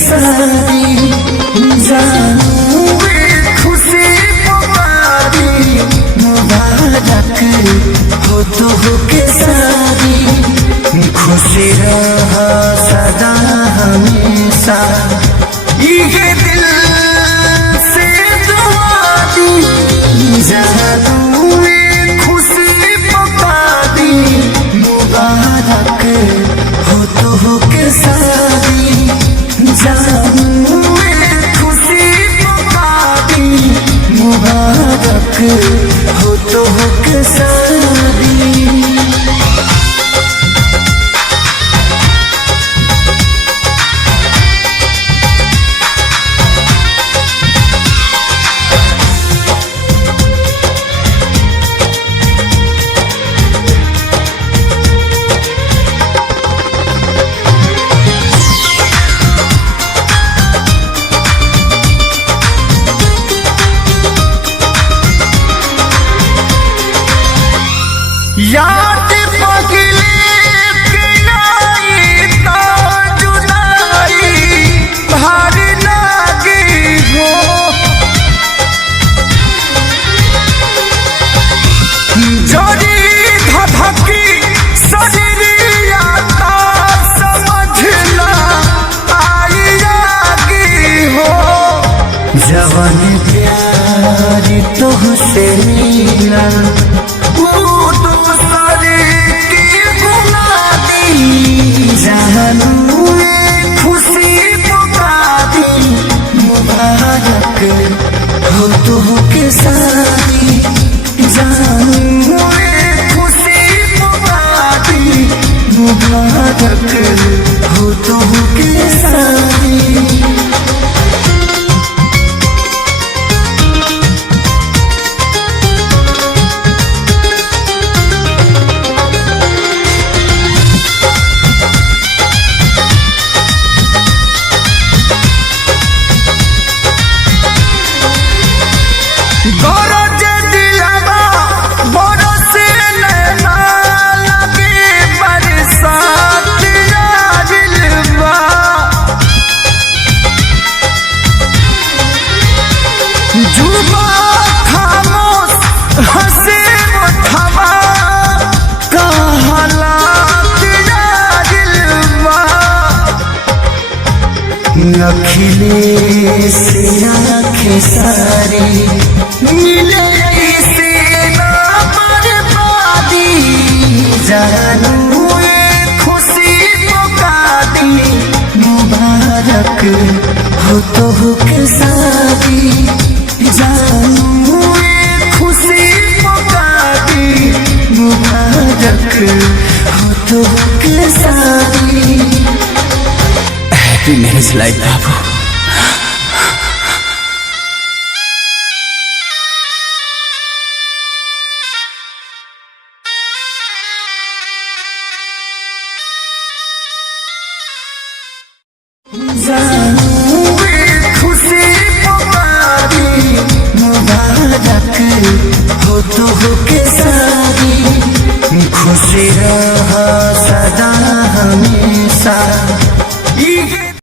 शादी जानू खुशी मुबारक मुबारक हो तो हो के शादी खुशी रहा सदा हमेशा ये दिल से दुआ दी जानू खुशी मुबारक हो तो हो के शादी जानू खुशी मुबारक हो तो हो के शादी। याद पगले के आई तो जुदाई भारी लागी हो जोड़ी धधकी शरीरिया तो समझना आई आगी हो जवान प्यारी तुझसे मिला जानू खुशी मुबारक हो तो हो के शादी जानू खुशी मुबारक हो तो हो के शादी। गरज दिलवा बरस नैना लगे बरसात आजिलवा जुबा खामोश हंसे उठवा कहलात आजिलवा अखिलेश आँखें सारी मिले से ना बर्बादी जानू खुशी मुबारक हो तो हो के शादी जानू खुशी मुबारक हो तो हो के शादी। हैप्पी मैरिज लाइफ बाबू।